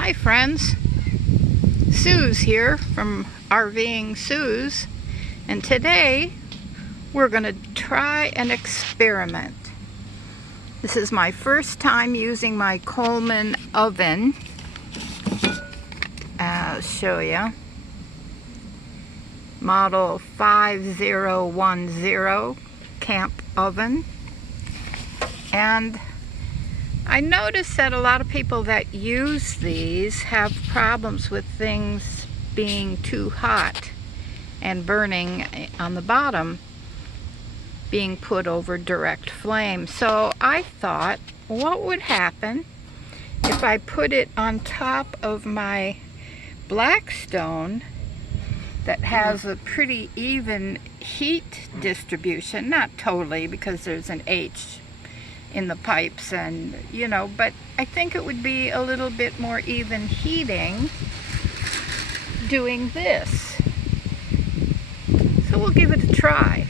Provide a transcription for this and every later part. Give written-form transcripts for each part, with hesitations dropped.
Hi friends, Sue's here from RVing Sue's, and today we're going to try an experiment. This is my first time using my Coleman oven. I'll show you. Model 5010 camp oven. And I noticed that a lot of people that use these have problems with things being too hot and burning on the bottom, being put over direct flame. So I thought, what would happen if I put it on top of my Blackstone that has a pretty even heat distribution? Not totally, because there's an H in the pipes, and but I think it would be a little bit more even heating doing this. So we'll give it a try.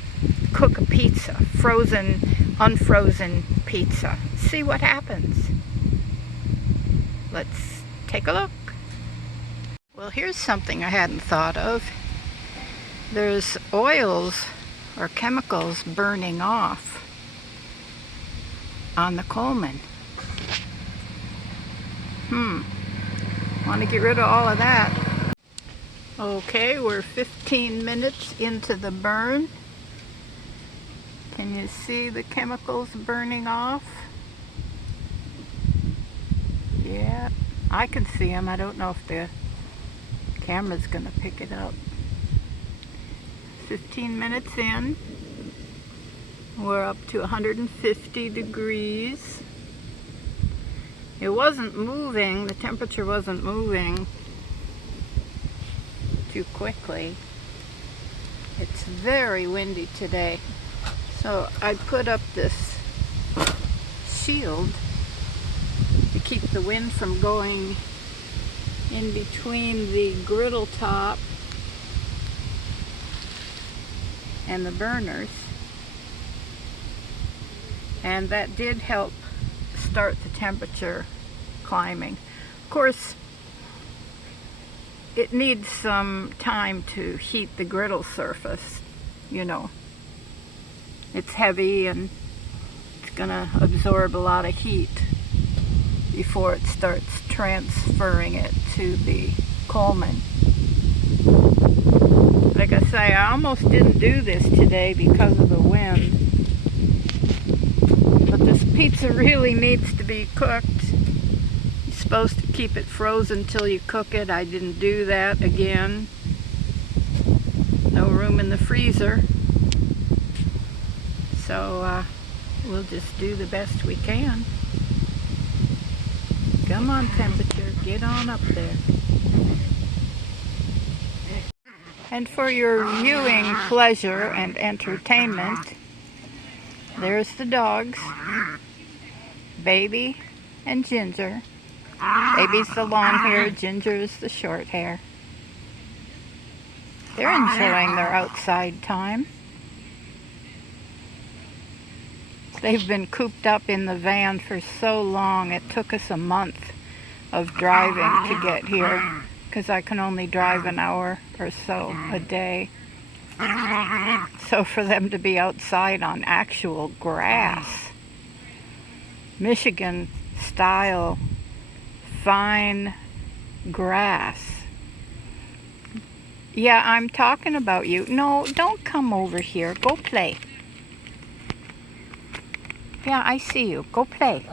Cook a pizza, frozen, unfrozen pizza. See what happens. Let's take a look. Well, here's something I hadn't thought of. There's oils or chemicals burning off on the Coleman. Want to get rid of all of that. Okay, we're 15 minutes into the burn. Can you see the chemicals burning off? Yeah, I can see them. I don't know if the camera's gonna pick it up. 15 minutes in. We're up to 150 degrees. It wasn't moving, the temperature wasn't moving too quickly. It's very windy today. So I put up this shield to keep the wind from going in between the griddle top and the burners. And that did help start the temperature climbing. Of course, it needs some time to heat the griddle surface. It's heavy and it's gonna absorb a lot of heat before it starts transferring it to the Coleman. Like I say, I almost didn't do this today because of the wind. But this pizza really needs to be cooked. You're supposed to keep it frozen till you cook it. I didn't do that again. No room in the freezer. So we'll just do the best we can. Come on, temperature, get on up there. And for your viewing pleasure and entertainment, there's the dogs, Baby and Ginger. Baby's the long hair, Ginger is the short hair. They're enjoying their outside time. They've been cooped up in the van for so long. It took us a month of driving to get here, because I can only drive an hour or so a day. So for them to be outside on actual grass, Michigan style fine grass. Yeah, I'm talking about you. No, don't come over here. Go play. Yeah, I see you. Go play.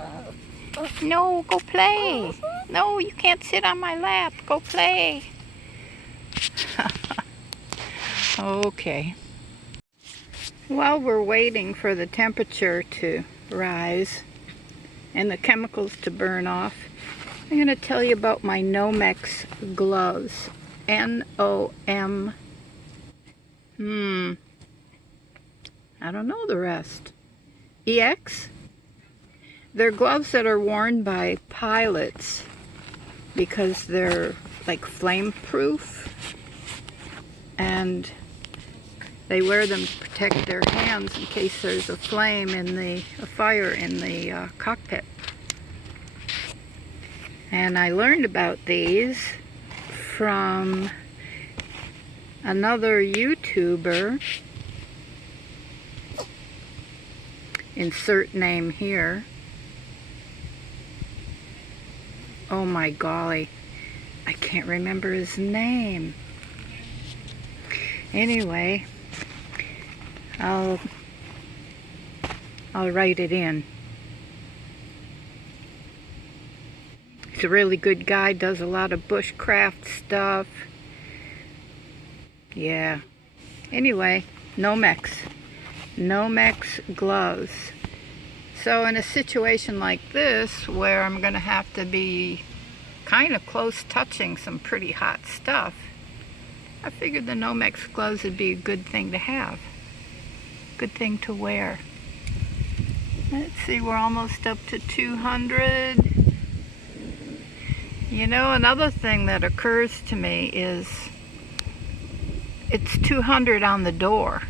No, go play. No, you can't sit on my lap. Go play. Okay. While we're waiting for the temperature to rise and the chemicals to burn off, I'm going to tell you about my Nomex gloves. N-O-M. I don't know the rest. EX? They're gloves that are worn by pilots because they're like flame proof, and they wear them to protect their hands in case there's a fire in the cockpit. And I learned about these from another YouTuber, insert name here. Oh my golly, I can't remember his name. Anyway, I'll write it in. He's a really good guy, does a lot of bushcraft stuff. Yeah. Anyway, Nomex gloves. So in a situation like this, where I'm going to have to be kind of close touching some pretty hot stuff, I figured the Nomex gloves would be a good thing to have. Good thing to wear. Let's see, we're almost up to 200. You know, another thing that occurs to me is it's 200 on the door.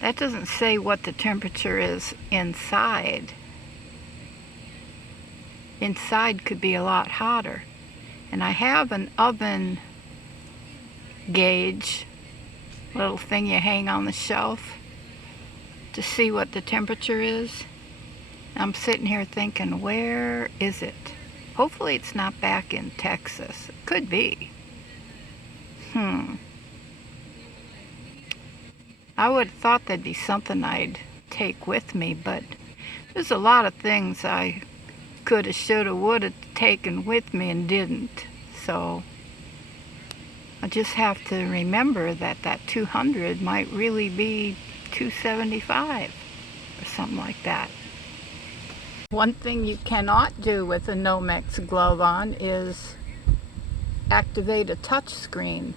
That doesn't say what the temperature is inside. Inside could be a lot hotter. And I have an oven gauge, little thing you hang on the shelf to see what the temperature is. I'm sitting here thinking, where is it? Hopefully it's not back in Texas. It could be. I would have thought that'd be something I'd take with me, but there's a lot of things I could have, should have, would have taken with me and didn't. So I just have to remember that that 200 might really be 275 or something like that. One thing you cannot do with a Nomex glove on is activate a touch screen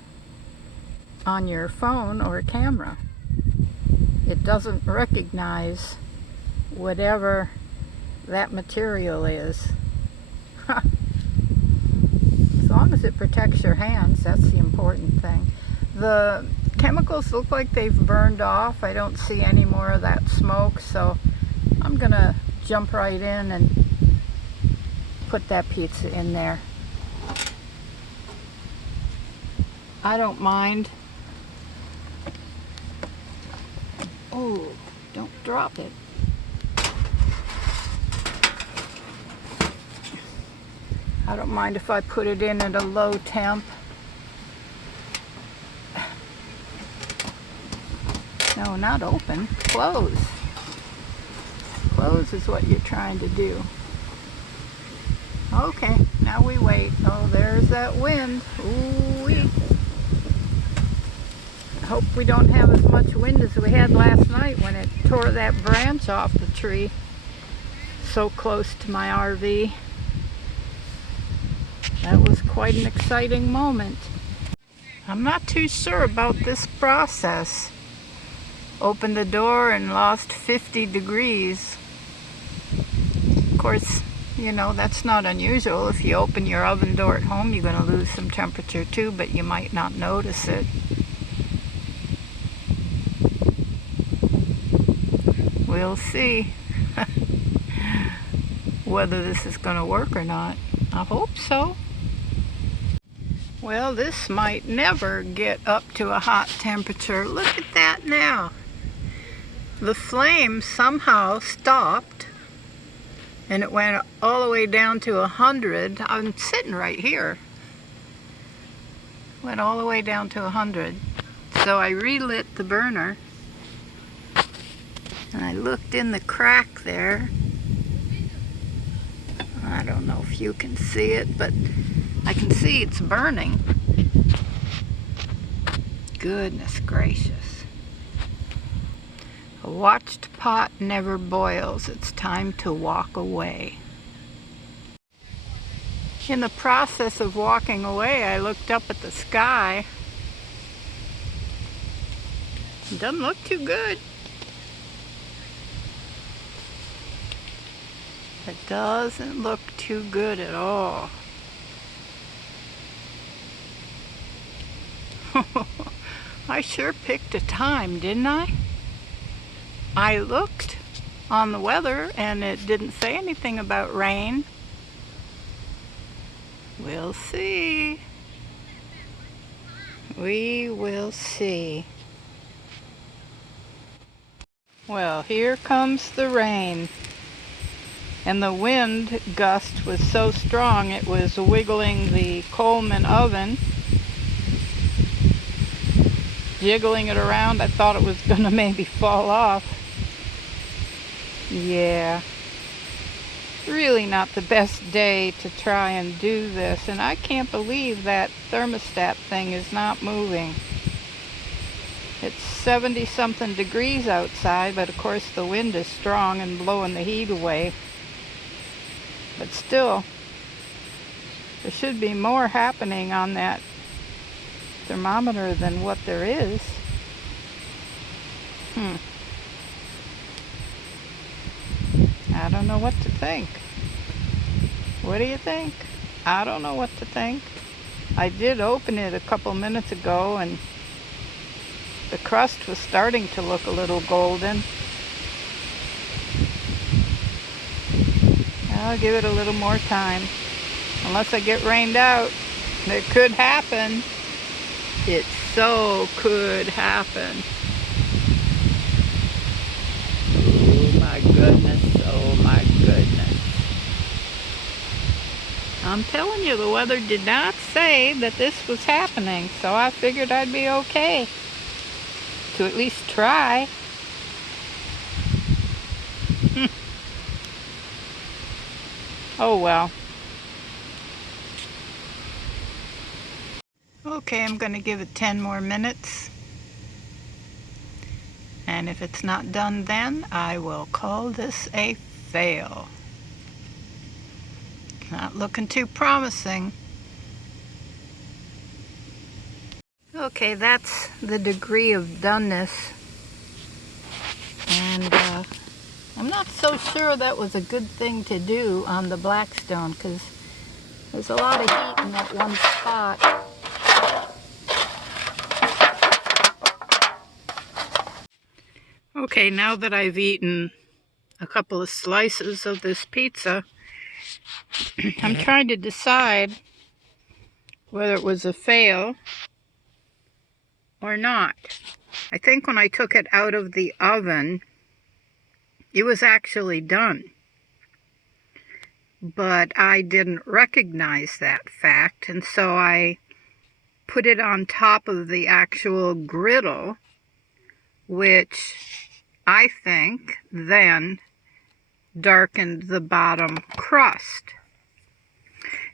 on your phone or camera. It doesn't recognize whatever that material is. As long as it protects your hands, that's the important thing. The chemicals look like they've burned off. I don't see any more of that smoke, so I'm gonna jump right in and put that pizza in there. I don't mind. Oh, don't drop it. I don't mind if I put it in at a low temp. No, not open. Close. Close is what you're trying to do. Okay, now we wait. Oh, there's that wind. Ooh-wee. I hope we don't have as much wind as we had last night when it tore that branch off the tree so close to my RV. That was quite an exciting moment. I'm not too sure about this process. Opened the door and lost 50 degrees. Of course, you know, that's not unusual. If you open your oven door at home, you're going to lose some temperature too, but you might not notice it. We'll see whether this is going to work or not. I hope so. Well, this might never get up to a hot temperature. Look at that now. The flame somehow stopped and it went all the way down to 100. I'm sitting right here. Went all the way down to 100. So I relit the burner and I looked in the crack there. I don't know if you can see it, but I can see it's burning. Goodness gracious. A watched pot never boils. It's time to walk away. In the process of walking away, I looked up at the sky. It doesn't look too good. It doesn't look too good at all. I sure picked a time, didn't I? I looked on the weather and it didn't say anything about rain. We'll see. We will see. Well, here comes the rain. And the wind gust was so strong it was wiggling the Coleman oven, jiggling it around. I thought it was gonna maybe fall off. Yeah, really not the best day to try and do this, and I can't believe that thermostat thing is not moving. It's 70 something degrees outside, but of course the wind is strong and blowing the heat away. But still, there should be more happening on that thermometer than what there is. I don't know what to think. What do you think? I don't know what to think. I did open it a couple minutes ago and the crust was starting to look a little golden. I'll give it a little more time. Unless I get rained out. It could happen. It so could happen. Oh my goodness, oh my goodness. I'm telling you, the weather did not say that this was happening, so I figured I'd be okay to at least try. Oh well. Okay, I'm going to give it 10 more minutes. And if it's not done then, I will call this a fail. Not looking too promising. Okay, that's the degree of doneness. And I'm not so sure that was a good thing to do on the Blackstone because there's a lot of heat in that one spot. Okay, now that I've eaten a couple of slices of this pizza, I'm trying to decide whether it was a fail or not. I think when I took it out of the oven, it was actually done. But I didn't recognize that fact, and so I put it on top of the actual griddle, which I think then darkened the bottom crust.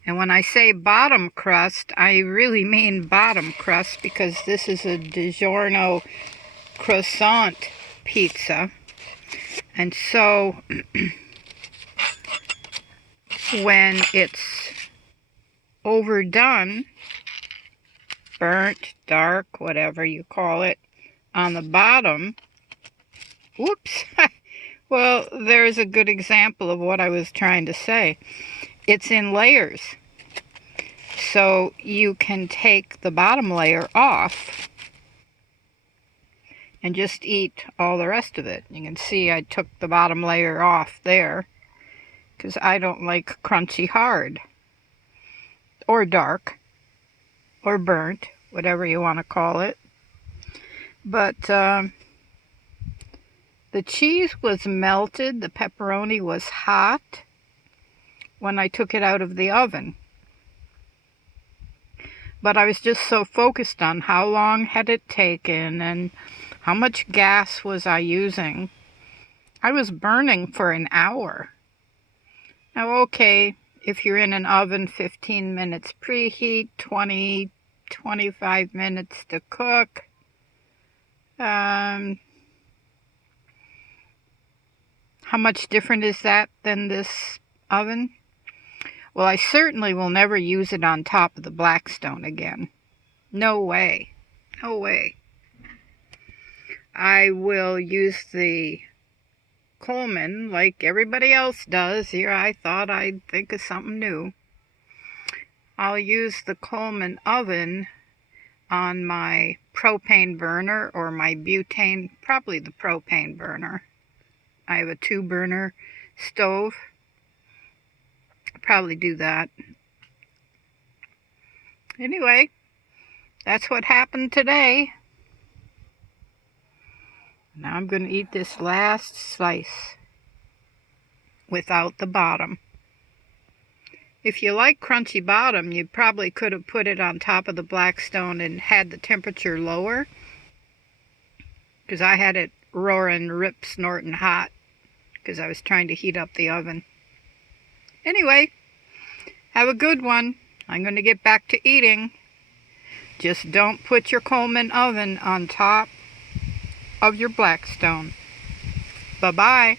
And when I say bottom crust, I really mean bottom crust because this is a DiGiorno croissant pizza. And so when it's overdone, burnt, dark, whatever you call it, on the bottom, whoops, well, there's a good example of what I was trying to say. It's in layers. So you can take the bottom layer off and just eat all the rest of it. You can see I took the bottom layer off there because I don't like crunchy hard or dark or burnt, whatever you want to call it. But the cheese was melted, the pepperoni was hot when I took it out of the oven. But I was just so focused on how long had it taken and how much gas was I using. I was burning for an hour. Now, okay, if you're in an oven, 15 minutes preheat, 20, 25 minutes to cook. How much different is that than this oven? Well, I certainly will never use it on top of the Blackstone again. No way. No way. I will use the Coleman like everybody else does. Here I thought I'd think of something new. I'll use the Coleman oven on my propane burner or my butane, probably the propane burner. I have a 2-burner stove. I'll probably do that. anyway, that's what happened today. Now I'm going to eat this last slice without the bottom. If you like crunchy bottom, you probably could have put it on top of the Blackstone and had the temperature lower, because I had it roaring, rip snorting hot because I was trying to heat up the oven. Anyway, have a good one. I'm going to get back to eating. Just don't put your Coleman oven on top of your Blackstone. Bye-bye.